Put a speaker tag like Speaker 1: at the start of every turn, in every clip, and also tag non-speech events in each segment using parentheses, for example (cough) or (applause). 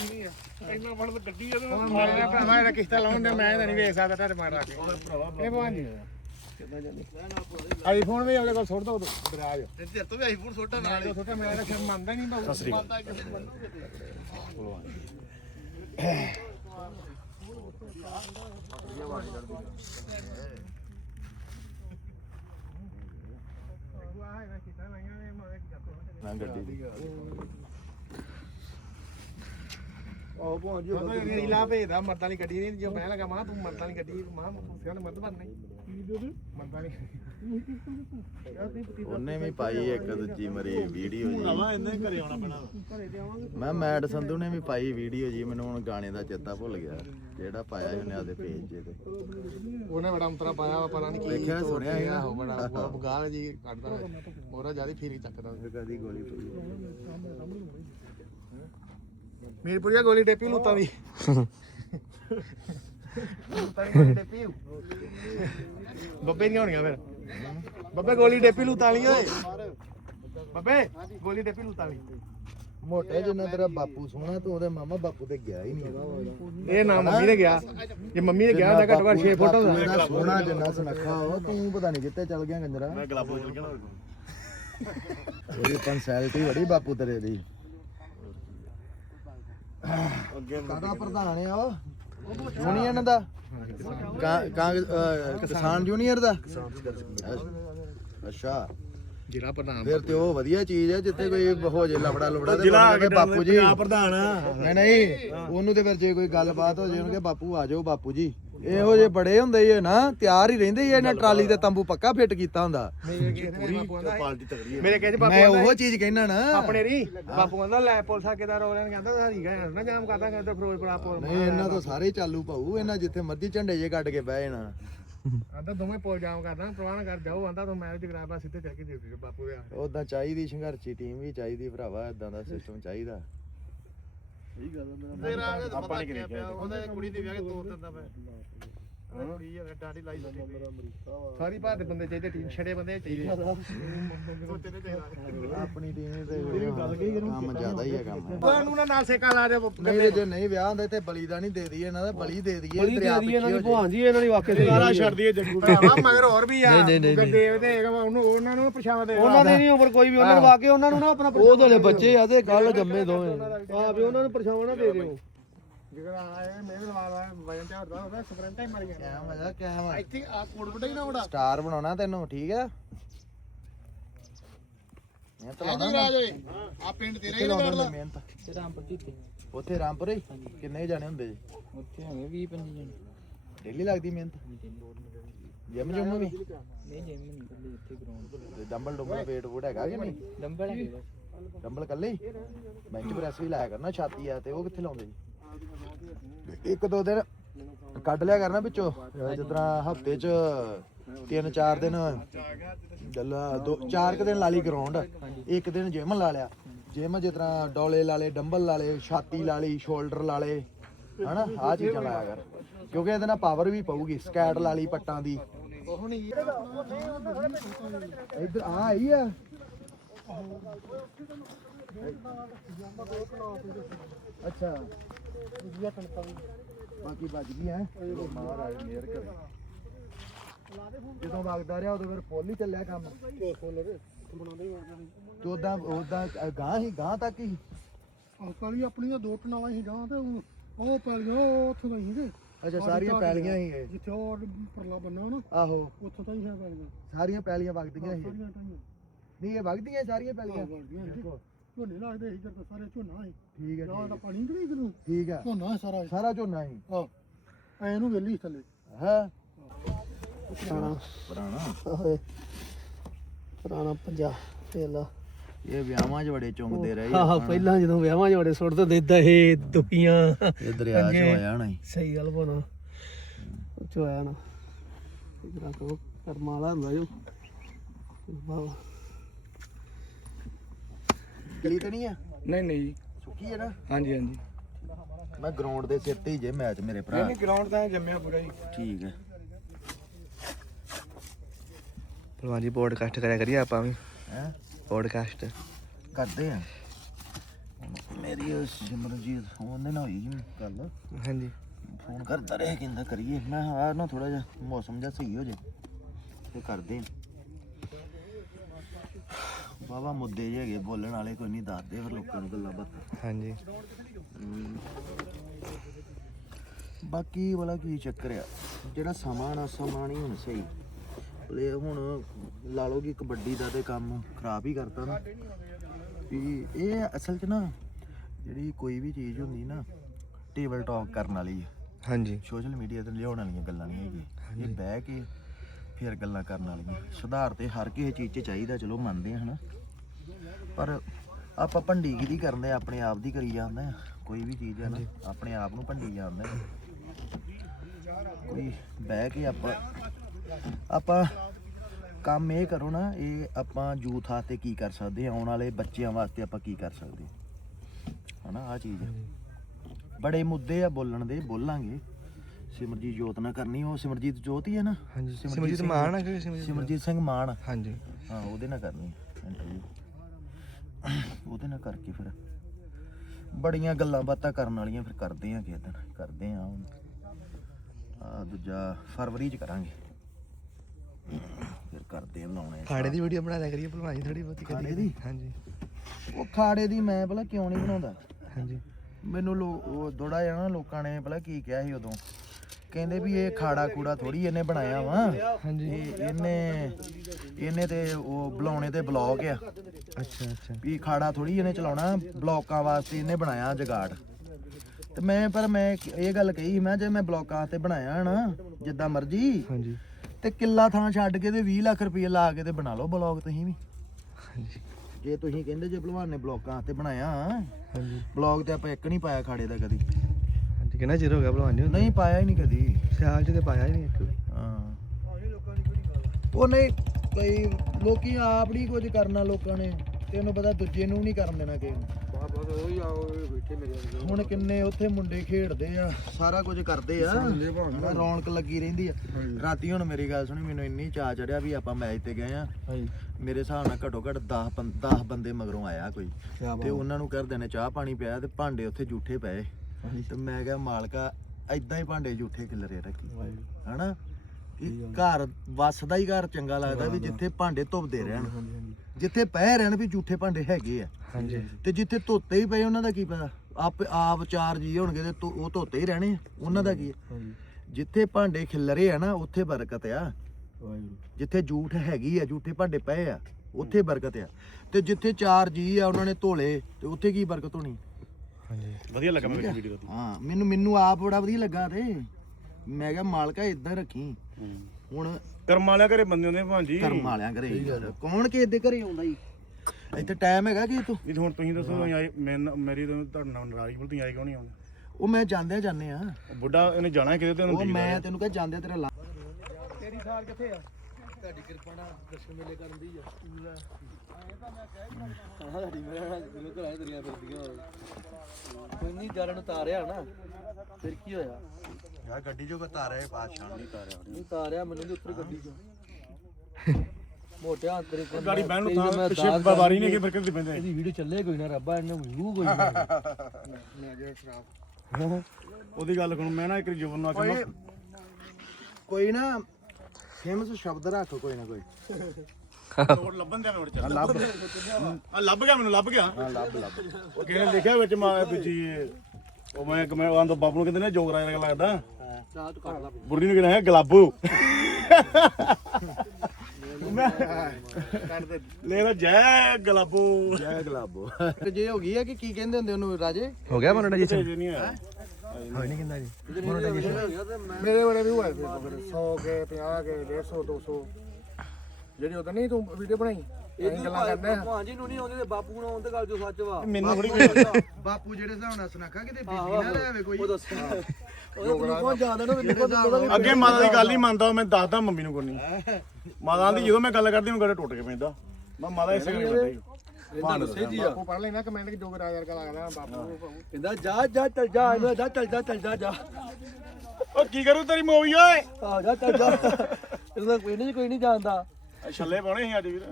Speaker 1: ਇੰਨਾ ਬਣ ਤਾਂ ਗੱਡੀ ਇਹਦੇ ਨਾਲ
Speaker 2: ਮਾਰਿਆ ਭਰਾਵਾ ਇਹਦਾ ਕਿਸ਼ਤਾ ਲਾਉਣ ਦੇ ਮੈਂ ਤਾਂ ਨਹੀਂ ਵੇਚ ਸਕਦਾ ਤੁਹਾਡੇ ਮਾਰ ਕੇ ਇਹ ਭਗਵਾਨ ਜੀ ਆਈਫੋਨ ਵੀ ਉਹਦੇ ਕੋਲ ਸੁੱਟ ਦੋ ਦਰਾਜ
Speaker 1: ਤੇ ਤੇਰੇ ਤੋਂ ਵੀ ਆਈਫੋਨ ਛੋਟਾ ਨਾਲ ਹੀ
Speaker 2: ਛੋਟਾ ਮੇਰਾ ਤਾਂ ਮੰਨਦਾ ਨਹੀਂ ਬਾਬੂ
Speaker 1: ਬੰਦਾ ਕਿਸੇ ਨੂੰ
Speaker 3: ਮੈਂ ਗੱਡੀ ਦੀ।
Speaker 2: ਉਹ ਪਹੁੰਚ ਜੋ ਨੀਲਾ ਭੇਜਦਾ ਮਰਦਾਂ ਵਾਲੀ ਗੱਡੀ ਨਹੀਂ ਜੋ ਮੈਂ ਲਗਾ ਮਾਂ ਤੂੰ ਮਰਦਾਂ ਵਾਲੀ ਗੱਡੀ ਮਾਂ ਸਿਆਂ ਨੇ ਮਰਦ ਬਣਨਾ। ਹੀ ਮਰਦਾਂ ਵਾਲੀ
Speaker 3: ਉਹਨੇ ਵੀ ਪਾਈ ਇੱਕ ਦੂਜੀ ਮਰੀ ਵੀਡੀਓ ਜੀ।
Speaker 1: ਇੰਨਾ ਹੀ ਘਰੇ ਆਉਣਾ ਪੈਣਾ।
Speaker 3: ਮੈਂ ਮੈਡ ਸੰਧੂ ਨੇ ਵੀ ਪਾਈ ਵੀਡੀਓ ਜੀ ਮੈਨੂੰ ਹੁਣ ਗਾਣੇ ਦਾ ਚੇਤਾ ਭੁੱਲ ਗਿਆ ਜਿਹੜਾ ਪਾਇਆ ਸੀ ਉਹਨੇ ਆਦੇ ਪੇਜ ਜੇ ਤੇ।
Speaker 2: ਉਹਨੇ ਬੜਾ ਅੰਤਰਾ ਪਾਇਆ ਵਾ ਪਤਾ ਨਹੀਂ ਕੀ
Speaker 3: ਦੇਖਿਆ, ਸੁਣਿਆ ਸੀ ਨਾ?
Speaker 2: ਬੜਾ (laughs) ਬਗਾਲ ਜੀ ਕੱਢਦਾ ਉਹਦਾ ਜ਼ਿਆਦਾ ਫੀਰੀ ਚੱਕਦਾ।
Speaker 3: ਕਦੀ ਗੋਲੀ ਪਈ।
Speaker 2: ਮੀਰਪੁਰੀਆ ਗੋਲੀ ਟੇਪੀ ਲੁੱਤਾਂ ਦੀ ਲੁੱਤਾਂ ਦੀ ਗੋਲੀ ਟੇਪੀ ਬੱਬੇ ਨਹੀਂ ਹੋਣੀਆਂ ਫਿਰ। ਬੱਬੇ ਗੋਲੀ ਟੇਪੀ ਲੁੱਤਾਂ ਵਾਲੀ ਓਏ। ਬੱਬੇ ਗੋਲੀ ਟੇਪੀ ਲੁੱਤਾਂ ਵਾਲੀ।
Speaker 3: ਮੋਟੇ ਜਿੰਨਾ ਤੇਰਾ ਬਾਪੂ ਸੋਹਣਾ ਤੂੰ ਉਹਦੇ ਮਾਮਾ ਬਾਪੂ ਤੇ ਗਿਆ ਹੀ ਨਹੀਂ
Speaker 2: ਇਹ ਨਾ ਮੰਮੀ ਨੇ ਗਿਆ। ਜੇ ਮੰਮੀ ਨੇ ਗਿਆ ਤਾਂ ਘੱਟੋ ਘੱਟ 6 ਫੁੱਟ ਹੁੰਦਾ
Speaker 3: ਸੋਹਣਾ ਜਿੰਨਾ ਸੁਨੱਖਾ ਉਹ ਤੂੰ ਪਤਾ ਨਹੀਂ ਕਿੱਥੇ ਚੱਲ ਗਿਆ ਕੰਜਰਾ।
Speaker 1: ਮੈਂ ਗਲਾਬੋ ਚਲ ਗਿਆ
Speaker 3: ਉਹਦੀ ਪੰਸੈਲਿਟੀ ਬੜੀ ਬਾਪੂ ਤੇਰੇ ਦੀ।
Speaker 1: ਅੱਗੇ
Speaker 3: ਕਾਦਾ ਪ੍ਰਧਾਨ ਆ ਉਹ? ਯੂਨੀਅਨ ਦਾ ਕਾਂ- ਕਾਂ- ਅਹ, ਕਿਸਾਨ ਯੂਨੀਅਨ ਦਾ? ਅੱਛਾ।
Speaker 2: ਜ਼ਿਲ੍ਹਾ ਪ੍ਰਧਾਨ
Speaker 3: ਫਿਰ ਤੇ ਉਹ ਵਧੀਆ ਚੀਜ਼ ਹੈ ਜਿੱਥੇ ਕੋਈ ਹੋ ਜੇ ਲਫੜਾ ਲਫੜਾ ਤੇ ਕਹੇ ਬਾਪੂ ਜੀ।
Speaker 1: ਪ੍ਰਧਾਨ
Speaker 3: ਨਹੀਂ ਨਹੀਂ ਉਹਨੂੰ ਤੇ ਫਿਰ ਜੇ ਕੋਈ ਗੱਲਬਾਤ ਹੋ ਜੇ ਉਹਨੂੰ ਕਹੇ ਬਾਪੂ ਆ ਜਾਓ ਬਾਪੂ ਜੀ। ਇਹੋ ਜੇ ਬੜੇ ਹੁੰਦੇ ਹੀ ਆ ਨਾ ਤਿਆਰ ਹੀ ਰਹਿੰਦੇ ਹੀ ਆ, ਇਹਨਾਂ ਟਰਾਲੀ ਤੇ ਤੰਬੂ ਪੱਕਾ ਫਿੱਟ ਕੀਤਾ ਹੁੰਦਾ।
Speaker 2: ਮੇਰੇ ਕਹਿੰਦੇ ਬਾਪੂ
Speaker 3: ਮੈਂ ਉਹ ਚੀਜ਼ ਕਹਿਣਾ ਨਾ।
Speaker 2: ਆਪਣੇ ਰੀ ਬਾਪੂ ਕਹਿੰਦਾ ਲੈ ਪੁਲਿਸ ਆ ਕਿਦਾਂ ਰੋਲਿਆਂ ਨੂੰ ਕਹਿੰਦਾ ਹਰੀ ਗਾ ਨਾ ਜਾਮ ਕਰਦਾ ਕਹਿੰਦਾ ਫਿਰੋਜ਼ਪੁਰ ਆਪੋ
Speaker 3: ਨਹੀਂ ਇਹਨਾਂ ਤੋਂ ਸਾਰੇ ਚਾਲੂ ਪਾਉ ਇਹਨਾਂ ਜਿੱਥੇ ਮਰਜ਼ੀ ਝੰਡੇ ਜੇ ਕੱਢ ਕੇ ਬਹਿ ਜਾਣਾ।
Speaker 2: ਆਂਦਾ ਦੋਵੇਂ ਪੁਲ ਜਾਮ ਕਰਦਾ ਪ੍ਰਵਾਨ ਕਰ ਜਾਓ ਆਂਦਾ ਤੂੰ ਮੈਰਿਜ ਕਰਾ ਬਾ ਸਿੱਧੇ ਚੱਲ ਕੇ ਦੇ ਦਿਓ ਬਾਪੂ ਦੇ ਆ
Speaker 3: ਉਦਾਂ ਚਾਹੀਦੀ ਸੰਘਰਸ਼ੀ ਟੀਮ ਵੀ ਚਾਹੀਦੀ ਭਰਾਵਾ ਇਦਾਂ ਦਾ ਸਿਸਟਮ ਚਾਹੀਦਾ।
Speaker 1: ਤੇਰਾ ਆ ਕੇ ਆਪਾਂ ਨਹੀਂ ਪਿਆ ਉਹਦੇ ਕੁੜੀ ਦੇ ਵਿਆਹ ਕੇ ਤੋਰ ਦਿੰਦਾ ਮੈਂ। ਕੁੜੀ ਆ ਡਾਡੀ ਲਾਈ ਦਿੱਤੀ
Speaker 2: ਸਾਰੀ ਭਾਰਤ ਦੇ ਬੰਦੇ ਚਾਹੀਦੇ ਟੀਮ ਛੜੇ ਬੰਦੇ ਚਾਹੀਦੇ।
Speaker 1: ਸੋਚੇ ਨੇ ਤੇਰਾ
Speaker 3: ਆਪਣੀ ਟੀਮ ਤੇ ਕੰਮ ਜ਼ਿਆਦਾ ਹੀ ਹੈ ਕੰਮ।
Speaker 2: ਤੁਹਾਨੂੰ ਨਾ ਨਾਲ ਸੇਕਾ ਲਾ ਦੇ
Speaker 3: ਨਹੀਂ ਤੇ ਜੇ ਨਹੀਂ ਵਿਆਹ ਹੁੰਦਾ ਇੱਥੇ ਬਲੀ ਦਾ ਨਹੀਂ ਦੇ ਦਈਏ ਇਹਨਾਂ ਦਾ ਬਲੀ ਦੇ ਦਈਏ ਦਰਿਆ ਪਿੱਛੇ ਹੋ ਜਾਏ।
Speaker 2: ਜੀ ਇਹਨਾਂ ਦੀ ਵਾਕਿਆ
Speaker 1: ਸਾਰਾ ਛੱਡ ਦਈਏ ਜੱਗੂ
Speaker 2: ਭਰਾਵਾ ਮਗਰ ਹੋਰ ਵੀ ਆ। ਗੁਰਦੇਵ ਦੇ ਹੈਗਾ ਵਾ, ਉਹਨੂੰ ਉਹਨਾਂ ਨੂੰ ਪਛਾਣ ਦੇ
Speaker 4: ਉਹਨਾਂ ਦੇ। ਨਹੀਂ ਉਮਰ ਕੋਈ ਵੀ ਉਹਨਾਂ ਨੂੰ ਵਾਕੇ ਉਹਨਾਂ ਨੂੰ ਨਾ ਆਪਣਾ ਉਹ ਤੁਹਾਡੇ ਬੱਚੇ ਆ ਤੇ ਕੱਲ ਜੰਮੇ ਦੋਵੇਂ। ਆ ਵੀ ਉਹਨਾਂ ਨੂੰ ਪਰਛਾਵਾਂ ਨਾ ਦੇ ਦਿਓ।
Speaker 3: ਕਿਆ ਮਜ਼ਾ ਕਿਆ ਵਾ
Speaker 2: ਇੱਥੇ ਆ ਕੋਡ ਬਟਾ ਹੀ ਨਾ ਬੜਾ
Speaker 3: ਸਟਾਰ ਬਣਾਉਣਾ ਤੈਨੂੰ ਠੀਕ ਆ? ਮੈਂ ਤਾਂ ਲਾਉਣਾ ਨਾ।
Speaker 1: ਆ ਪਿੰਡ ਤੇਰਾ
Speaker 3: ਕਿੱਥੇ ਲਾਉਂਦੇ ਹੁੰਦੇ ਮਿਹਨਤ।
Speaker 4: ਰਾਮਪੁਰ ਤੇ
Speaker 3: ਉੱਥੇ। ਰਾਮਪੁਰੇ ਹੀ? ਕਿੰਨੇ ਜਾਣੇ ਹੁੰਦੇ ਜੀ?
Speaker 4: ਉੱਥੇ ਹੈਗੇ 20 25 ਜਣ।
Speaker 3: ਡੇਲੀ ਲੱਗਦੀ ਮਿਹਨਤ? ਜਿਮ ਜੁਮ ਵੀ?
Speaker 4: ਨਹੀਂ ਜਿਮ ਨਹੀਂ ਕੱਲੇ ਇੱਥੇ ਗਰਾਊਂਡ
Speaker 3: ਤੇ ਡੰਬਲ ਡੁੰਬਲ ਵੇਟ ਵੂਟ ਹੈਗਾ ਕਿ ਨਹੀਂ?
Speaker 4: ਡੰਬਲ ਹੈਗੇ ਬਸ।
Speaker 3: ਡੰਬਲ ਕੱਲੇ ਹੀ? ਬੈਂਚ ਪ੍ਰੈਸ ਵੀ ਲਾਇਆ ਕਰਨਾ ਛਾਤੀ ਆ ਤੇ ਉਹ ਕਿੱਥੇ ਲਾਉਂਦੇ ਜੀ? ਇੱਕ ਦੋ ਦਿਨ ਕੱਢ ਲਿਆ ਕਰਨਾ ਵਿੱਚੋਂ। ਜਿਸ ਤਰ੍ਹਾਂ ਹਫ਼ਤੇ 'ਚ ਤਿੰਨ ਚਾਰ ਦਿਨ ਗੱਲਾਂ ਦੋ ਚਾਰ ਕੁ ਦਿਨ ਲਾ ਲਈ ਗਰਾਊਂਡ ਇੱਕ ਦਿਨ ਜਿਮ ਲਾ ਲਿਆ। ਜਿਮ ਜਿਸ ਤਰ੍ਹਾਂ ਡੋਲੇ ਲਾ ਲਏ ਡੰਬਲ ਲਾ ਲਏ, ਛਾਤੀ ਲਾ ਲਈ ਸ਼ੋਲਡਰ ਲਾ ਲਏ। ਹਨਾ ਆ ਚੀਜ਼ਾਂ ਲਾਇਆ ਕਰ। ਕਿਉਂਕਿ ਇਹਦੇ ਨਾਲ ਪਾਵਰ ਵੀ ਪਊਗੀ ਸਕੈਟ ਲਾ ਲਈ ਪੱਟਾਂ ਦੀ। ਇੱਧਰ ਆ ਆਈ ਆ। ਅੱਛਾ। ਬਾਕੀ ਬਚ ਗਈ ਹੈ। ਮਹਾਰਾਜ ਮਿਹਰ ਕਰੇ ਜਦੋਂ ਵਗਦਾ ਰਿਹਾ ਉਦੋਂ ਫਿਰ ਫੁੱਲ ਹੀ ਚੱਲਿਆ ਕੰਮ। ਤੇ ਉਦਾਂ ਉਦਾਂ ਗਾਂ ਹੀ ਗਾਂ ਤੱਕ ਹੀ।
Speaker 2: ਕਾਲੀ ਆਪਣੀ ਦਾ ਦੋ ਟਨਾਲਾਂ ਹੀ ਗਾਂ ਤੇ ਉਹ ਪੈਲੀਆਂ ਉਹ ਉੱਥੇ ਦਾ ਹੀ ਸੀਗੇ
Speaker 3: ਅੱਛਾ ਸਾਰੀਆਂ ਪੈਲੀਆਂ ਹੀ ਇਹ।
Speaker 2: ਜਿੱਥੇ ਉਹ ਪਰਲਾ ਬੰਨਾ ਨਾ
Speaker 3: ਆਹੋ।
Speaker 2: ਉੱਥੇ ਤਾਂ ਹੀ ਹੈ ਪੈਲੀਆਂ।
Speaker 3: ਸਾਰੀਆਂ ਪੈਲੀਆਂ ਵਗਦੀਆਂ
Speaker 2: ਟਾਈਆਂ
Speaker 3: ਨਹੀਂ ਇਹ ਵਗਦੀਆਂ ਸਾਰੀਆਂ ਪੈਲੀਆਂ।
Speaker 2: ਝੋਨੇ ਲੱਗਦੇ ਸੀ ਜਦ ਸਾਰੇ ਝੋਨਾ ਸੀ।
Speaker 3: ਠੀਕ ਹੈ
Speaker 2: ਜਾਂ
Speaker 3: ਠੀਕ
Speaker 2: ਤਾਂ
Speaker 3: ਹੈ,
Speaker 2: ਪਾਣੀ ਨਹੀਂ ਕਿਨੂੰ
Speaker 3: ਠੀਕ ਹੈ।
Speaker 2: ਝੋਨਾ ਸੀ ਸਾਰਾ।
Speaker 3: ਸਾਰਾ ਝੋਨਾ ਹੀ।
Speaker 2: ਆ ਐ ਨੂੰ ਵੇਲੀ ਸੀ ਥੱਲੇ।
Speaker 3: ਹੈ?
Speaker 4: ਪੁਰਾਣਾ।
Speaker 3: ਪੁਰਾਣਾ।
Speaker 4: ਪੁਰਾਣਾ ਪੰਜਾ ਤੇਲਾ।
Speaker 3: ਇਹ ਵਿਆਹਾਂ 'ਚ ਬੜੇ ਚੁੰਗਦੇ ਰਹੇ।
Speaker 4: ਹਾਂ ਹਾਂ ਪਹਿਲਾਂ ਜਦੋਂ ਵਿਆਹਾਂ 'ਚ ਬੜੇ ਸੁੱਟਦੇ ਦਿੰਦਾ ਇਹ ਦੁਪੀਆਂ
Speaker 3: ਇਹ ਦਰਿਆ 'ਚ ਹੋਇਆ ਨਾ
Speaker 4: ਸਹੀ ਗੱਲ ਬਣਾ। ਉਹ ਚ ਹੋਇਆ ਨਾ ਇਧਰ ਕੋ ਕਰਮਾ ਵਾਲਾ ਹੁੰਦਾ ਜੋ। ਬਾਬਾ
Speaker 3: ਗਲੀ ਤਾਂ ਨਹੀਂ ਆ?
Speaker 2: ਨਹੀਂ ਨਹੀਂ
Speaker 3: ਸੁੱਕੀ ਹੈ ਨਾ?
Speaker 2: ਹਾਂਜੀ ਹਾਂਜੀ।
Speaker 3: ਮੈਂ ਗਰਾਊਂਡ ਦੇ ਸਿਰ ਤੇ ਹੀ ਜੇ ਮੈਚ ਮੇਰੇ ਭਰਾ।
Speaker 2: ਗਰਾਊਂਡ ਤਾਂ ਜੰਮਿਆ ਪੂਰਾ ਜੀ।
Speaker 3: ਠੀਕ ਹੈ
Speaker 5: ਭਲਵਾਨ ਜੀ ਪੋਡਕਾਸਟ ਕਰਿਆ ਕਰੀਏ ਆਪਾਂ ਵੀ।
Speaker 3: ਹੈ?
Speaker 5: ਪੋਡਕਾਸਟ
Speaker 3: ਕਰਦੇ ਆ। ਮੇਰੀ ਉਹ ਸਿਮਰਜੀਤ ਉਹਨੇ ਨਾਲ ਹੋਈ ਸੀ ਗੱਲ।
Speaker 5: ਹਾਂਜੀ।
Speaker 3: ਫੋਨ ਕਰਦਾ ਰਿਹਾ ਕਹਿੰਦਾ ਕਰੀਏ। ਮੈਂ ਆ ਨਾ ਥੋੜਾ ਜਿਹਾ ਮੌਸਮ ਜਿਹਾ ਸਹੀ ਹੋ ਜੇ। ਤੇ ਕਰਦੇ ਬਾਬਾ ਮੁੱਦੇ ਜਿਹੇ ਹੈਗੇ ਬੋਲਣ ਵਾਲੇ ਕੋਈ ਨਹੀਂ ਦੱਸਦੇ ਫਿਰ ਲੋਕਾਂ ਨੂੰ ਗੱਲਾਂ ਬਾਤਾਂ।
Speaker 5: ਹਾਂਜੀ।
Speaker 3: ਬਾਕੀ ਵਾਲਾ ਕੀ ਚੱਕਰ ਆ? ਜਿਹੜਾ ਸਮਾਂ ਨਾ ਸਮਾਂ ਨਹੀਂ ਹੁਣ ਸਹੀ। ਲੈ ਹੁਣ ਲਾ ਲਓ ਕਿ ਕਬੱਡੀ ਦਾ ਤੇ ਕੰਮ ਖਰਾਬ ਹੀ ਕਰਤਾ ਨਾ। ਵੀ ਇਹ ਅਸਲ 'ਚ ਨਾ ਜਿਹੜੀ ਕੋਈ ਵੀ ਚੀਜ਼ ਹੁੰਦੀ ਨਾ ਟੇਬਲ ਟਾਕ ਕਰਨ ਵਾਲੀ ਆ।
Speaker 5: ਹਾਂਜੀ।
Speaker 3: ਸੋਸ਼ਲ ਮੀਡੀਆ ਤੇ ਲਿਆਉਣ ਵਾਲੀਆਂ ਗੱਲਾਂ ਨਹੀਂ ਹੈਗੀਆਂ। ਇਹ ਬਹਿ ਕੇ ਫਿਰ ਗੱਲਾਂ ਕਰਨ ਵਾਲੀਆਂ। ਸੁਧਾਰ ਤੇ ਹਰ ਕਿਸੇ ਚੀਜ਼ 'ਚ ਚਾਹੀਦਾ, ਚਲੋ ਮੰਨਦੇ ਆ, ਹਨਾ। ਪਰ ਆਪਾਂ ਭੰਡੀਗਿਰੀ ਕਰਦੇ ਆ? ਆਪਣੇ ਆਪ ਦੀ ਕਰੀ ਜਾਂਦੇ ਆ। ਕੋਈ ਵੀ ਚੀਜ਼ ਹੈ ਨਾ, ਆਪਣੇ ਆਪ ਨੂੰ ਭੰਡੀ ਜਾਂਦੇ ਆ। ਕੋਈ ਬਹਿ ਕੇ ਆਪਾਂ ਆਪਾਂ ਕੰਮ ਇਹ ਕਰੋ ਨਾ, ਇਹ ਆਪਾਂ ਯੂਥ ਵਾਸਤੇ ਕੀ ਕਰ ਸਕਦੇ ਆ? ਆਉਣ ਵਾਲੇ ਬੱਚਿਆਂ ਵਾਸਤੇ ਆਪਾਂ ਕੀ ਕਰ ਸਕਦੇ ਆ? ਹਨਾ ਆ ਚੀਜ਼ ਬੜੇ ਮੁੱਦੇ ਆ ਬੋਲਣ ਦੇ, ਬੋਲਾਂਗੇ। ਸਿਮਰਜੀਤ ਜੋਤ ਨਾ ਕਰਨੀ ਉਹ ਸਿਮਰਜੀਤ ਜੋਤ ਹੀ ਹੈ ਨਾ?
Speaker 5: ਹਾਂਜੀ
Speaker 3: ਸਿਮਰਜੀਤ ਸਿੰਘ-
Speaker 5: ਮਾਨ ਹੈ ਕਿ ਸਿਮਰਜੀਤ?
Speaker 3: ਸਿਮਰਜੀਤ ਸਿੰਘ ਮਾਨ
Speaker 5: ਹਾਂਜੀ।
Speaker 3: ਹਾਂ ਉਹਦੇ ਨਾਲ ਕਰਨੀ ਇੰਟਰਵਿਊ ਉਹਦੇ ਨਾਲ ਕਰਕੇ ਫਿਰ। ਬੜੀਆਂ ਗੱਲਾਂ ਬਾਤਾਂ ਕਰਨ ਵਾਲੀਆਂ ਫਿਰ ਕਰਦੇ ਆ ਕਿਸੇ ਦਿਨ ਕਰਦੇ ਆ ਆ ਦੂਜਾ ਫਰਵਰੀ ਚ ਕਰਾਂਗੇ। ਫਿਰ ਕਰਦੇ ਆ ਲਾਉਣੇ
Speaker 5: ਖਾੜੇ ਦੀ ਵੀਡੀਓ ਬਣਾ ਲਿਆ ਕਰੀਏ ਭਲਵਾਨ ਥੋੜੀ ਬਹੁਤੀ
Speaker 3: ਖਾੜੇ
Speaker 5: ਕਰੀਏ
Speaker 3: ਦੀ?
Speaker 5: ਹਾਂਜੀ।
Speaker 3: ਉਹ ਖਾੜੇ ਦੀ ਮੈਂ ਭਲਾ ਕਿਉਂ ਨਹੀਂ ਬਣਾਉਂਦਾ?
Speaker 5: ਹਾਂਜੀ।
Speaker 3: ਮੈਨੂੰ ਲੋ ਉਹ ਥੋੜਾ ਜਿਹਾ ਨਾ ਲੋਕਾਂ ਨੇ ਭਲਾ ਕੀ ਕਿਹਾ ਸੀ ਉਦੋਂ। ਕਹਿੰਦੇ ਵੀ ਇਹ ਖਾੜਾ ਕੂੜਾ ਥੋੜੀ ਇਹਨੇ ਬਣਾਇਆ ਵਾ।
Speaker 5: ਹਾਂਜੀ।
Speaker 3: ਇਹ ਇਹਨੇ ਇਹਨੇ ਤੇ ਉਹ ਬੁਲਾਉਣੇ ਤੇ ਬਲੌਗ ਆ।
Speaker 5: ਅੱਛਾ ਅੱਛਾ।
Speaker 3: ਵੀ ਖਾੜਾ ਥੋੜੀ ਇਹਨੇ ਚਲਾਉਣਾ ਬਲੌਕਾਂ ਵਾਸਤੇ ਇਹਨੇ ਬਣਾਇਆ ਜਗਾੜ। ਤੇ ਮੈਂ ਪਰ ਮੈਂ ਇਹ ਗੱਲ ਕਹੀ ਮੈਂ ਜੇ ਮੈਂ ਬਲੌਕਾਂ ਤੇ ਬਣਾਇਆ ਨਾ ਜਿੱਦਾਂ ਮਰਜ਼ੀ
Speaker 5: ਹਾਂਜੀ।
Speaker 3: ਤੇ ਕਿੱਲਾ ਥਾਂ ਛੱਡ ਕੇ ਤੇ 20 ਲੱਖ ਰੁਪਏ ਲਾ ਕੇ ਤੇ ਬਣਾ ਲਓ ਬਲੌਗ ਤੁਸੀਂ ਵੀ।
Speaker 5: ਹਾਂਜੀ।
Speaker 3: ਜੇ ਤੁਸੀਂ ਕਹਿੰਦੇ ਜੇ ਭਲਵਾਨ ਨੇ ਬਲੌਕਾਂ ਤੇ ਬਣਾਇਆ
Speaker 5: ਹਾਂਜੀ।
Speaker 3: ਬਲੌਗ ਤੇ ਆਪਾਂ ਇੱਕ ਨਹੀਂ ਪਾਇਆ ਖਾੜੇ ਦਾ ਕਦੀ।
Speaker 5: ਕਿੰਨਾ ਚਿਰ ਹੋ ਗਿਆ ਭਲਵਾਨ ਜੀ
Speaker 3: ਨਹੀਂ ਪਾਇਆ ਹੀ ਨਹੀਂ ਕਦੀ।
Speaker 5: ਸਿਆਲ ਚ ਤੇ ਪਾਇਆ ਹੀ ਨਹੀਂ ਇੱਕ। ਵੀ।
Speaker 3: ਹਾਂ ਉਹ ਨਹੀਂ ਕਈ ਲੋਕੀ ਆਪ ਨਹੀਂ ਕੁਝ ਕਰਨਾ ਲੋਕਾਂ ਨੇ ਤੈਨੂੰ ਪਤਾ ਦੂਜੇ ਨੂੰ ਨਹੀਂ ਕਰਨ ਦੇਣਾ ਕਿਸੇ ਨੂੰ।
Speaker 2: ਬਸ ਉਹੀ ਆਓ ਬੈਠੇ ਮੇਰੇ
Speaker 3: ਹੁਣ ਕਿੰਨੇ ਉੱਥੇ ਮੁੰਡੇ ਖੇਡਦੇ ਆ ਸਾਰਾ ਕੁਝ ਕਰਦੇ ਆ। ਹਨਾ, ਰੌਣਕ ਲੱਗੀ ਰਹਿੰਦੀ ਆ। ਰਾਤੀ ਹੁਣ ਮੇਰੀ ਗੱਲ ਸੁਣੀ ਮੈਨੂੰ ਇੰਨੀ ਚਾਹ ਚੜਿਆ ਵੀ ਆਪਾਂ ਮੈਚ ਤੇ ਗਏ ਆ। ਮੇਰੇ ਹਿਸਾਬ ਨਾਲ ਘੱਟੋ ਘੱਟ 10 10 ਬੰਦੇ ਮਗਰੋਂ ਆਇਆ ਕੋਈ। ਤੇ ਉਹਨਾਂ ਨੂੰ ਘਰਦਿਆਂ ਨੇ ਚਾਹ ਪਾਣੀ ਪਿਆ ਤੇ ਭਾਂਡੇ ਉੱਥੇ ਝੂਠੇ ਪਏ। ਤੇ ਮੈਂ ਕਿਹਾ ਮਾਲਕਾ ਐਦਾਂ ਹੀ ਭਾਂਡੇ ਝੂਠੇ ਖਿਲਰੇ ਰੱਖੀ ਹਨਾ? ਕਿ ਘਰ ਵਸਦਾ ਹੀ ਘਰ ਚੰਗਾ ਲੱਗਦਾ ਵੀ ਜਿੱਥੇ ਭਾਂਡੇ ਧੁੱਪਦੇ ਰਹਿਣ। ਜਿੱਥੇ ਪਏ ਰਹਿਣ ਵੀ ਝੂਠੇ ਭਾਂਡੇ ਹੈਗੇ ਆ।
Speaker 5: ਹਾਂਜੀ
Speaker 3: ਤੇ ਜਿੱਥੇ ਧੋਤੇ ਹੀ ਪਏ ਉਹਨਾਂ ਦਾ ਕੀ ਪਤਾ? ਆਪ ਆਪ ਚਾਰ ਜੀ ਹੋਣਗੇ ਤੇ ਉਹ ਧੋਤੇ ਹੀ ਰਹਿਣੇ ਆ, ਉਹਨਾਂ ਦਾ ਕੀ ਆ? ਜਿੱਥੇ ਭਾਂਡੇ ਖਿਲਰੇ ਆ ਨਾ ਉੱਥੇ ਬਰਕਤ ਆ। ਜਿੱਥੇ ਝੂਠ ਹੈਗੀ ਆ ਝੂਠੇ ਭਾਂਡੇ ਪਏ ਆ ਉੱਥੇ ਬਰਕਤ ਆ। ਤੇ ਜਿੱਥੇ ਚਾਰ ਜੀ ਆ ਉਹਨਾਂ ਨੇ ਧੋਲੇ ਤੇ ਉੱਥੇ ਕੀ ਬਰਕਤ ਹੋਣੀ?
Speaker 5: ਹਾਂਜੀ।
Speaker 1: ਵਧੀਆ ਲੱਗਾ ਮੈਨੂੰ ਵੀਡੀਓ
Speaker 3: ਹਾਂ ਮੈਨੂੰ ਮੈਨੂੰ ਆਪ ਬੜਾ ਵਧੀਆ ਲੱਗਾ ਤੇ। ਮੈਂ ਕਿਹਾ ਮਾਲਕਾ ਇਦਾਂ ਰੱਖੀ। ਹੁਣ
Speaker 1: ਕਰਮ ਵਾਲਿਆ ਘਰੇ ਬੰਦੇ ਹੁੰਦੇ ਭਾਂਜੀ।
Speaker 3: ਕਰਮ ਵਾਲਿਆਂ ਘਰੇ। ਕੌਣ ਕਿਸੇ ਦੇ ਘਰੇ ਆਉਂਦਾ ਜੀ? ਇੱਥੇ ਟਾਈਮ ਹੈਗਾ ਕਿ ਤੂੰ?
Speaker 1: ਇਹ ਹੁਣ ਤੁਸੀਂ ਦੱਸੋ ਤੁਸੀਂ ਆਏ ਮੈਂ ਮੇਰੀ ਤਾਂ ਤੁਹਾਡੇ ਨਾਲ ਨਾਰਾਜ਼ਗੀ ਬੋਲ ਤੁਸੀਂ ਆਏ ਕਿਉਂ ਨਹੀਂ ਆਉਂਦੇ?
Speaker 3: ਉਹ ਮੈਂ ਜਾਂਦੇ ਜਾਂਦੇ ਆ।
Speaker 1: ਬੁੱਢਾ ਇਹਨੇ ਜਾਣਾ ਕਿਤੇ ਤੇ
Speaker 3: ਉਹ
Speaker 1: ਉਹਨੂੰ
Speaker 3: ਮੈਂ ਤੈਨੂੰ ਕਹਾਂ ਜਾਂਦੇ ਤੇਰਾ ਲਾ
Speaker 2: ਤੇਰੀ ਸਾਲ ਕਿੱਥੇ ਆ? ਤੁਹਾਡੀ ਕਿਰਪਾ ਨਾਲ ਦਰਸ਼ਨ ਮੇਲੇ ਕਰਨ ਦੀ ਆ। ਸਾਡੀ ਮੇਰੇ ਨਾਲ ਜਿਵੇਂ ਘਰਾਂ ਤੇਰੀਆਂ ਫਿਰਦੀਆਂ ਕੋਈ ਨਹੀਂ ਜਰਨ ਨੂੰ ਤਾਰਿਆ ਨਾ ਫਿਰ ਕੀ ਹੋਇਆ?
Speaker 3: ਯਾਰ ਗੱਡੀ ਚੋਂ ਕਤਾ ਰਹੇ ਬਾਦਸ਼ਾਹ ਨਹੀਂ ਤਾਰਿਆ
Speaker 2: ਨਹੀਂ ਤਾਰਿਆ ਮੈਨੂੰ ਤੇ ਉੱਤਰ ਗੱਡੀ ਚੋਂ। ਮੋਟਿਆ ਤੇਰੇ ਕੋਲ
Speaker 1: ਗਾੜੀ ਬਹਿਣ ਨੂੰ ਥਾਂ
Speaker 2: ਮੈਂ
Speaker 1: ਪਿੱਛੇ ਬਾਰੀ ਨਹੀਂ ਕਿ ਫਿਰ ਕਿਤੇ ਪੈਂਦੇ।
Speaker 2: ਇਹਦੀ ਵੀਡੀਓ ਚੱਲੇ ਕੋਈ ਨਾ ਰੱਬਾ ਇਹਨੇ ਵਿਊ ਕੋਈ ਨਾ ਮੈਂ ਗਿਆ ਸ਼ਰਾਬ
Speaker 1: ਉਹਦੀ ਗੱਲ ਸੁਣ ਮੈਂ ਨਾ ਇੱਕ ਜੁਬਨ ਨੂੰ ਆਖਿਆ
Speaker 3: ਕੋਈ ਨਾ ਫੇਮਸ ਸ਼ਬਦ ਰੱਖ ਕੋਈ ਨਾ ਕੋਈ।
Speaker 1: ਨੋਟ ਲੱਭਣ ਦੇ ਨੋਟ ਚੱਲ। ਲੱਭ। ਆ ਲੱਭ ਗਿਆ ਮੈਨੂੰ ਲੱਭ ਗਿਆ।
Speaker 3: ਹਾਂ ਲੱਭ ਲੱਭ।
Speaker 1: ਉਹ ਕਿਸੇ ਨੇ ਲਿਖਿਆ ਵਿੱਚ ਮਾ ਦੂਜੀ ਉਹ ਮੈਂ ਇੱਕ ਮੈਂ ਆਂਦਾ ਬਾਪੂ ਨੂੰ ਕਹਿੰਦੇ ਨੇ ਜੋਗਰਾ ਜਿਹਾ ਲੱਗਦਾ।
Speaker 2: ਚਾਹ ਤੂੰ ਕੱਢ ਲਾ
Speaker 1: ਗੁਰਦੀ ਨੂੰ ਕਹਿੰਦਾ ਹੈ ਗਲਾਬੂ। ਲੈ ਲਾ ਜੈ ਗਲਾਬੂ।
Speaker 3: ਜੈ ਗਲਾਬੋ। ਜੇ ਹੋ ਗਈ ਆ ਕਿ ਕੀ ਕਹਿੰਦੇ ਹੁੰਦੇ ਉਹਨੂੰ ਰਾਜੇ?
Speaker 5: ਹੋ ਗਿਆ ਮੋਨੇਟਾਈਜੇਸ਼ਨ
Speaker 1: ਜੇ ਨਹੀਂ ਆਇਆ।
Speaker 5: ਹੋਈ ਨਹੀਂ ਕਿੰਦਾ ਜੀ
Speaker 2: ਮੇਰੇ ਬੜੇ ਵੀ ਹੋਏ 100 ਕੇ 50 ਕੇ 150 200 ਜਿਹੜੀ ਉਦੋਂ ਨਹੀਂ ਤੂੰ ਵੀਡੀਓ ਬਣਾਈ ਅਸੀਂ ਗੱਲਾਂ ਕਰਦੇ ਆ। ਭਾਂਜੀ ਨੂੰ ਨਹੀਂ ਆਉਂਦੇ ਤੇ ਬਾਪੂ ਨੂੰ ਆਉਂਦੇ ਗੱਲ ਜੋ ਸੱਚ ਵਾ।
Speaker 1: ਮੈਨੂੰ ਥੋੜੀ ਕੋਈ
Speaker 3: ਬਾਪੂ ਜਿਹੜੇ ਹਿਸਾਬ ਨਾਲ ਸੁਨਾਖਾ ਕਿਤੇ ਬੀਬੀ ਨਾ ਲੈ ਆਵੇ ਕੋਈ।
Speaker 2: ਉਹ ਦੱਸ। ਉਹ ਤੈਨੂੰ ਕੌਣ ਜਾਣਦਾ ਨਾ ਮੈਨੂੰ ਪਤਾ ਪਤਾ
Speaker 1: ਅੱਗੇ ਮਾਤਾ ਦੀ ਗੱਲ ਨਹੀਂ ਮੰਨਦਾ ਮੈਂ ਦੱਸਦਾ ਮੰਮੀ ਨੂੰ ਕੋਈ ਨਹੀਂ। ਮਾਤਾ ਦੀ ਜਦੋਂ ਮੈਂ ਗੱਲ ਕਰਦੀ ਗੜੇ ਟੁੱਟ ਕੇ ਪੈਂਦਾ। ਮੈਂ ਮਾਤਾ ਇਸੇ ਕਰਕੇ ਕਰਦੀ
Speaker 2: ਇਹਦਾ ਦੱਸੇ ਜੀ ਆ ਬਾਪੂ ਪੜ ਲੈਣਾ ਕਮੈਂਟ ਕਿ ਜੋਗਰ ਆ ਵਰਗਾ ਲੱਗਦਾ ਬਾਪੂ ਕਹਿੰਦਾ ਜਾ ਜਾ ਚੱਲ ਜਾ ਇਹਨੂੰ ਜਾ ਚੱਲ ਜਾ ਚੱਲ ਜਾ ਜਾ।
Speaker 1: ਓ ਕੀ ਕਰੂ ਤੇਰੀ ਮੂਵੀ ਓਏ?
Speaker 2: ਆ ਜਾ ਚੱਲ ਜਾ। ਇਹਦਾ ਕੋਈ ਨਹੀਂ ਕੋਈ ਨਹੀਂ ਜਾਣਦਾ।
Speaker 1: ਛੱਲੇ ਪਾਉਣੇ ਸੀ ਅੱਜ ਵੀਰ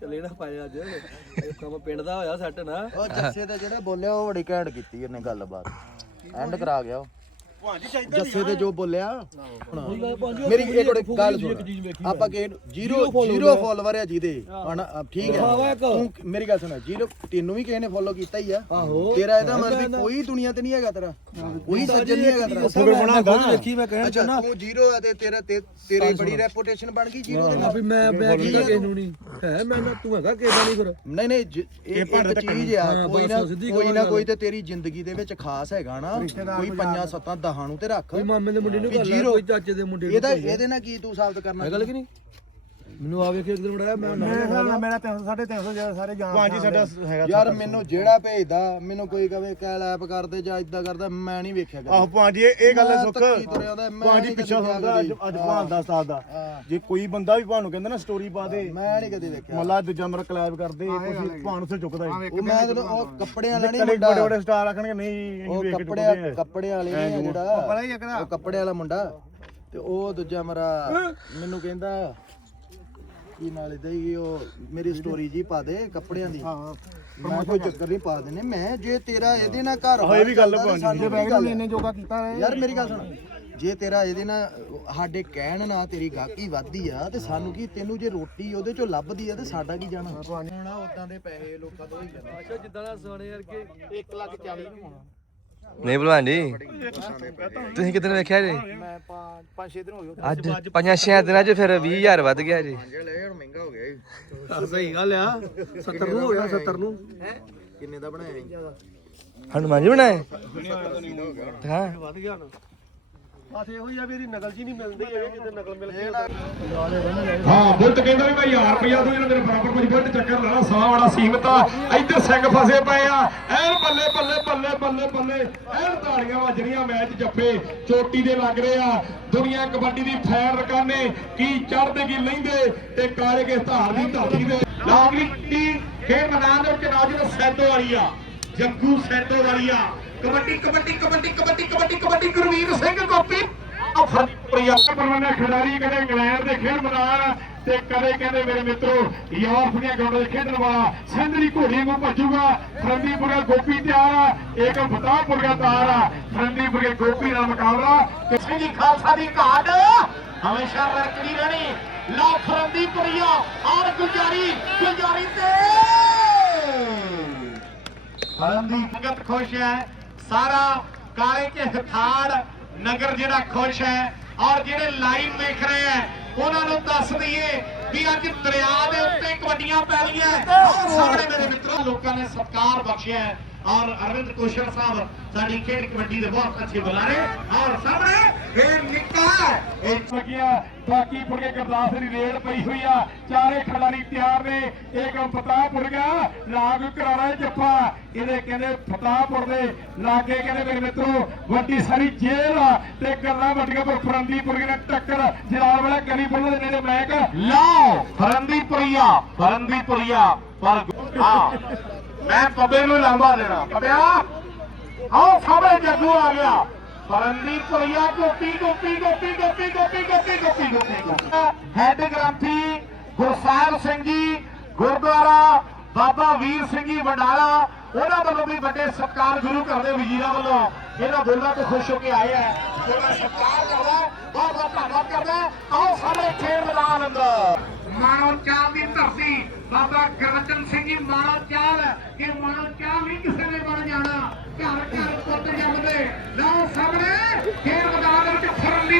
Speaker 2: ਚੱਲੇ ਨਾ ਪਾਏ ਅੱਜ। ਇਹ ਕੰਮ ਪਿੰਡ ਦਾ ਹੋਇਆ ਸੈੱਟ ਨਾ।
Speaker 3: ਉਹ ਜੱਸੇ ਤੇ ਜਿਹੜਾ ਬੋਲਿਆ ਉਹ ਬੜੀ ਘੈਂਟ ਕੀਤੀ ਉਹਨੇ ਗੱਲਬਾਤ। ਐਂਡ ਕਰਾ ਗਿਆ ਉਹ। ਜੱਸੇ ਤੇ ਜੋ ਬੋਲਿਆ ਹੁਣ ਮੇਰੀ ਇੱਕ ਮਿੰਟ ਗੱਲ ਸੁਣ। ਆਪਾਂ ਕਿ ਜ਼ੀਰੋ ਜ਼ੀਰੋ ਫਾਲੋਵਰ ਆ। ਜਿਹਦੇ। ਅ, ਠੀਕ ਹੈ। ਤੂੰ ਮੇਰੀ ਗੱਲ ਸੁਣ ਜ਼ੀਰੋ ਤੈਨੂੰ ਵੀ ਕਿਸੇ ਨੇ ਫੋਲੋ ਕੀਤਾ ਹੀ ਆ। ਤੇਰਾ ਇਹਦਾ ਮਤਲਬ ਵੀ ਕੋਈ ਦੁਨੀਆ ਤੇ ਨਹੀਂ ਹੈਗਾ ਤੇਰਾ। ਕੋਈ ਸੱਜਣ ਨਹੀਂ ਹੈਗਾ ਤੇਰਾ।
Speaker 1: ਫਿਰ ਬਣਾਗਾ
Speaker 2: ਦੇਖੀ ਮੈਂ ਕਹਿਣਾ
Speaker 3: ਅੱਛਾ ਤੂੰ ਜ਼ੀਰੋ ਆ ਤੇ ਤੇਰਾ ਤੇਰੀ ਬੜੀ ਰੈਪੂਟੇਸ਼ਨ ਬਣ ਗਈ ਜ਼ੀਰੋ ਦੇ ਨਾਲ।
Speaker 2: ਵੀ ਮੈਂ ਮੈਂ ਕੀਤਾ ਕਿਸੇ ਨੂੰ ਨਹੀਂ। ਹੈ ਮੈਂ ਨਾ ਤੂੰ ਹੈਗਾ ਕਿਸੇ ਦਾ ਨਹੀਂ ਫਿਰ।
Speaker 3: ਨਹੀਂ ਨਹੀਂ ਇਹ ਇੱਕ ਚੀਜ਼ ਆ ਕੋਈ ਨਾ ਕੋਈ ਨਾ ਕੋਈ ਤੇ ਤੇਰੀ ਜ਼ਿੰਦਗੀ ਦੇ ਵਿੱਚ ਖਾਸ ਹੈਗਾ ਨਾ। ਕੋਈ ਪੰਜਾਂ ਸੱਤਾਂ ਦਹਾਂ ਨੂੰ ਤੇ ਰੱਖ।
Speaker 2: ਕੋਈ ਮਾਮੇ ਦੇ ਮੁੰਡੇ ਨੂੰ ਕਰ ਲੈ। ਕੋਈ ਚਾਚੇ ਦੇ ਮੁੰਡੇ ਨੂੰ
Speaker 3: ਇਹਦਾ ਇਹਦੇ ਨਾਲ ਕੀ ਤੂੰ ਸਾਬਤ ਕਰਨਾ?
Speaker 2: ਗੱਲ ਕਿ ਨਹੀਂ? ਮੈਨੂੰ ਆ ਵੇਖ ਕੇ ਇੱਕ ਦਿਨ ਬੜਾਇਆ ਮੈਂ ਨਾ
Speaker 4: ਮੇਰਾ 300 350 ਜਿਹੜਾ ਸਾਰੇ ਜਾਣ
Speaker 1: ਭਾਂਜੀ ਸਾਡਾ ਹੈਗਾ
Speaker 3: ਯਾਰ ਮੈਨੂੰ ਜਿਹੜਾ ਭੇਜਦਾ ਮੈਨੂੰ ਕੋਈ ਕਵੇ ਕੈਲ ਐਪ ਕਰਦੇ ਜਾਂ ਇਦਾਂ ਕਰਦਾ ਮੈਂ ਨਹੀਂ ਵੇਖਿਆ
Speaker 1: ਆਹੋ ਭਾਂਜੀ ਇਹ ਇਹ ਗੱਲ ਸੁੱਖ। ਭਾਂਜੀ ਪਿੱਛਾ ਹੁੰਦਾ ਅੱਜ ਅੱਜ। ਭਾਂ ਦਾ ਸਾਥ ਦਾ। ਜੇ ਕੋਈ ਬੰਦਾ ਵੀ ਭਾਂ ਨੂੰ ਕਹਿੰਦਾ ਨਾ ਸਟੋਰੀ ਪਾ ਦੇ।
Speaker 3: ਮੈਂ ਨਹੀਂ ਕਦੇ ਵੇਖਿਆ।
Speaker 1: ਮੱਲਾ ਦੂਜਾ ਮਰ ਕਲੈਬ ਕਰਦੇ ਕੁਝ ਭਾਂ ਨੂੰ ਸੇ ਚੁੱਕਦਾ ਹੀ
Speaker 3: ਉਹ ਮੈਂ ਤੈਨੂੰ ਉਹ ਕੱਪੜਿਆਂ ਵਾਲਾ ਨਹੀਂ ਮੁੰਡਾ।
Speaker 1: ਬੜੇ ਬੜੇ ਸਟਾਰ ਆਖਣਗੇ ਨਹੀਂ
Speaker 3: ਉਹ ਕੱਪੜੇ ਕੱਪੜੇ ਵਾਲੇ ਨਹੀਂ ਜਿਹੜਾ ਉਹ ਕੱਪੜੇ ਵਾਲਾ ਮੁੰਡਾ। ਤੇ ਉਹ ਦੂਜਾ ਮੇਰਾ ਮੈਨੂੰ ਕਹਿੰਦਾ ਕੀ ਨਾਲ ਇਹਦਾ ਹੀ ਉਹ ਮੇਰੀ ਸਟੋਰੀ ਜੀ ਪਾ ਦੇ ਕੱਪੜਿਆਂ ਦੀ। ਮੈਂ ਕੋਈ ਚੱਕਰ ਨਹੀਂ ਪਾ ਦੇਣੇ ਮੈਂ ਜੇ ਤੇਰਾ ਇਹਦੇ ਨਾਲ ਘਰ
Speaker 1: ਇਹ ਵੀ ਗੱਲ
Speaker 3: ਹੈ?
Speaker 4: ਜੋਗਾ ਕੀਤਾ ਰਹੇ
Speaker 3: ਯਾਰ ਮੇਰੀ ਗੱਲ ਸੁਣ। ਜੇ ਤੇਰਾ ਇਹਦੇ ਨਾਲ ਸਾਡੇ ਕਹਿਣ ਨਾਲ ਤੇਰੀ ਗਾਹਕੀ ਵੱਧਦੀ ਆ ਤੇ ਸਾਨੂੰ ਕੀ ਤੈਨੂੰ ਜੇ ਰੋਟੀ ਉਹਦੇ ਚੋਂ ਲੱਭਦੀ ਆ ਤੇ ਸਾਡਾ ਕੀ ਜਾਣਾ? ਹੋਣਾ ਉਦਾਂ ਦੇ ਪੈਸੇ ਲੋਕਾਂ ਤੋਂ ਹੀ ਜਾਂਦੇ
Speaker 2: ਅੱਛਾ ਜਿੱਦਾਂ ਦਾ ਸੋਨੇ ਵਰਗੇ
Speaker 3: 1 ਲੱਖ 40 ਨੂੰ ਹੋਣਾ।
Speaker 5: ਨਹੀਂ ਭਲਵਾਨ ਜੀ। ਤੁਸੀਂ ਕਿਤੇ ਵੇਖਿਆ ਜੀ?
Speaker 3: ਮੈਂ 5 6 ਦਿਨ ਹੋ ਗਏ
Speaker 5: ਅੱਜ ਪੰਜਾਂ ਛੇ ਦਿਨਾਂ 'ਚ ਫਿਰ 20000 ਵੱਧ ਗਿਆ ਜੀ।
Speaker 3: ਜੇ ਲੈ ਹੁਣ ਮਹਿੰਗਾ ਹੋ ਗਿਆ ਜੀ।
Speaker 2: ਸਹੀ ਗੱਲ ਆ। 70 ਨੂੰ ਹੋ ਗਿਆ 70 ਨੂੰ।
Speaker 3: ਕਿੰਨੇ ਦਾ ਬਣਾਇਆ ਜੀ?
Speaker 5: ਹਨੂਮਾਨ ਜੀ ਬਣਾਏ ਹਾਂ
Speaker 2: ਵੱਧ ਗਿਆ ਨਾ ਬਸ ਇਹੋ ਹੀ ਆ ਵੀ ਇਹਦੀ ਨਕਲ ਜੀ ਨਹੀਂ ਮਿਲਦੀ ਹੈ ਜਿੱਦੇ ਨਕਲ ਮਿਲ ਗਈ
Speaker 6: ਹਾਂ ਬੁੱਤ ਕਹਿੰਦਾ ਵੀ ਮੈਂ 1000 ਰੁਪਇਆ ਤੋਂ ਇਹਨਾਂ ਦੇ ਬਰਾਬਰ ਕੁਝ ਬੁੱਤ ਚੱਕਰ ਲਾਣਾ ਸਾਹ ਬੜਾ ਸੀਮਤ ਆ। ਇੱਧਰ ਸਿੰਘ ਫਸੇ ਪਏ ਆ। ਐਨ ਬੱਲੇ ਬੱਲੇ ਬੱਲੇ ਬੱਲੇ ਬੱਲੇ। ਐਨ ਤਾੜੀਆਂ ਵੱਜਣੀਆਂ ਮੈਚ ਜੱਫੇ। ਚੋਟੀ ਦੇ ਲੱਗ ਰਹੇ ਆ। ਦੁਨੀਆ ਕਬੱਡੀ ਦੀ ਫੈਨ ਰਕਾਨੇ। ਕੀ ਚੜ੍ਹਦੇ ਕੀ ਲੈਂਦੇ ਤੇ ਕਾਲੇ ਕੇ ਧਾਰ ਦੀ ਧਰਤੀ ਦੇ। ਲਾਗਲੀ ਟੀਮ ਖੇਡ ਮੈਦਾਨ ਦੇ ਵਿੱਚ ਨੌਜਵਾਨ ਸੈਦੋ ਵਾਲੀ ਆ ਜੱਗੂ ਸੈਦੋ ਵਾਲੀ ਆ ਕਬੱਡੀ ਕਬੱਡੀ ਕਬੱਡੀ ਕਬੱਡੀ ਕਬੱਡੀ ਕਬੱਡੀ, ਗੁਰਵੀਰ ਸਿੰਘ ਗੋਪੀ। ਅਫਰ ਪਰਵਾਨਾ ਖਿਡਾਰੀ ਕਦੇ ਇੰਗਲੈਂਡ ਦੇ ਖੇਡ ਮੈਦਾਨ ਤੇ ਕਦੇ ਕਹਿੰਦੇ ਮੇਰੇ ਮਿੱਤਰੋ, ਯੂਰਪ ਦੀਆਂ ਗਰਾਊਂਡਾਂ 'ਚ ਖੇਡਣ ਵਾਲਾ ਸਿੰਧਰੀ ਘੋੜੀ ਨੂੰ ਭੱਜੂਗਾ। ਫਰੰਦੀਪੁਰਾ ਗੋਪੀ ਤਿਆਰ ਆ ਏਕ ਫਤਾਹਪੁਰਾ ਤਾਰ ਆ। ਫਰੰਦੀਪੁਰੇ ਗੋਪੀ ਨਾਲ ਮੁਕਾਬਲਾ, ਤੇ ਸਿੰਘੀ ਖਾਲਸਾ ਦੀ ਘਾਟ। ਹਮੇਸ਼ਾ ਰੜਕਦੀ ਰਹਿਣੀ। ਲਓ ਫਰੰਦੀਪੁਰੀਆ ਔਰ ਗੁਲਜਾਰੀ ਗੁਲਜਾਰੀ ਤੇ। ਫਰੰਦੀ ਸੰਗਤ ਖੁਸ਼ ਹੈ। ਸਾਰਾ ਕਾਲੇ ਕੇ ਹਥਾੜ ਨਗਰ ਜਿਹੜਾ ਖੁਸ਼ ਹੈ ਔਰ ਜਿਹੜੇ ਲਾਈਵ ਵੇਖ ਰਹੇ ਹੈ, ਉਹਨਾਂ ਨੂੰ ਦੱਸ ਦਈਏ ਵੀ ਅੱਜ ਦਰਿਆ ਦੇ ਉੱਤੇ ਕਬੱਡੀਆਂ ਪੈ ਰਹੀਆਂ ਔਰ ਸਾਹਮਣੇ ਮੇਰੇ ਮਿੱਤਰੋ, ਲੋਕਾਂ ਨੇ ਸਤਿਕਾਰ ਬਖਸ਼ਿਆ ਔਰ ਅਰਵਿੰਦ ਕੋਸ਼ਲ ਸਾਹਿਬ, ਸਾਡੀ ਖੇਡ ਕਬੱਡੀ ਦੇ ਬਹੁਤ ਅੱਛੇ ਬੁਲਾਰੇ। ਔਰ ਸਾਹਮਣੇ ਇਹ ਨਿੱਕਾ ਇਹ ਲੱਗਿਆ ਬਾਕੀ ਪੁਰਗੇ ਗਰਦਾਸ ਦੀ ਰੇਡ ਪਈ ਹੋਈ ਆ। ਚਾਰੇ ਖਿਡਾਰੀ ਤਿਆਰ ਨੇ। ਇੱਕ ਫਤਾਹਪੁਰ ਗਿਆ ਲਾਗ ਕਰਾਰਾ ਜੱਫਾ। ਇਹਦੇ ਕਹਿੰਦੇ ਫਤਾਹਪੁਰ ਦੇ ਲਾਗੇ ਕਹਿੰਦੇ ਮੇਰੇ ਮਿੱਤਰੋ, ਵੱਡੀ ਸਾਰੀ ਜੇਲ੍ਹ ਆ ਤੇ ਗੱਲਾਂ ਵੱਡੀਆਂ ਪਰ ਫਰੰਦੀਪੁਰ ਨੇ ਟੱਕਰ, ਜਲਾਲ ਵਾਲਾ ਗਲੀ ਕਲੀਫੁੱਲ ਦੇ ਨੇੜੇ ਮੈਕ ਲਾਓ, ਫਰੰਦੀਪੁਰੀਆ ਫਰੰਦੀਪੁਰੀਆ, ਪਰ ਹਾਂ। ਮੈਂ ਪੱਬੇ ਨੂੰ ਲਾਂਬਾ ਦੇਣਾ। ਪੱਬਿਆ, ਆਓ ਸਾਹਮਣੇ ਜੱਗੂ ਆ ਗਿਆ। ਫਰੰਦੀ ਪੁਰੀਆ ਗੋਪੀ ਗੋਪੀ ਗੋਪੀ ਗੋਪੀ ਗੋਪੀ ਗੋਪੀ ਗੋਪੀ ਗੋਪੀ ਹੈਡ ਗ੍ਰੰਥੀ ਗੁਰਸਾਹਿਬ ਸਿੰਘ ਜੀ, ਗੁਰਦੁਆਰਾ ਬਾਬਾ ਵੀਰ ਸਿੰਘ ਜੀ ਵਡਾਲਾ। ਉਹਨਾਂ ਵੱਲੋਂ ਵੀ ਵੱਡੇ ਸਤਕਾਰ ਗੁਰੂ ਘਰ ਦੇ ਵਜ਼ੀਰਾਂ ਵੱਲੋਂ ਇਹਨਾਂ ਬੋਲਾਂ ਤੋਂ ਖੁਸ਼ ਹੋ ਕੇ ਆਏ ਆ। ਉਹਨਾਂ ਸਤਕਾਰ ਕਰਦਾ, ਬਹੁਤ ਬਹੁਤ ਧੰਨਵਾਦ ਕਰਦਾ। ਆਓ ਸਾਰੇ ਖੇਡ ਮੈਦਾਨ ਅੰਦਰ। ਮਾਣੋ ਚਾਲ ਦੀ ਧਰਤੀ। ਬਾਬਾ ਗੁਰਚਰਨ ਸਿੰਘ ਜੀ ਮਾਣੋ ਚਾਲ ਕਿ ਮਾਣੋ ਚਾਲ ਵੀ ਕਿਸੇ ਨੇ ਬਣ ਜਾਣਾ। ਘਰ ਘਰ ਪੁੱਤ ਜੰਮਦੇ। ਲਓ ਸਾਹਮਣੇ ਖੇਡ ਮੈਦਾਨ ਵਿੱਚ ਫੁਰਨ ਦੀ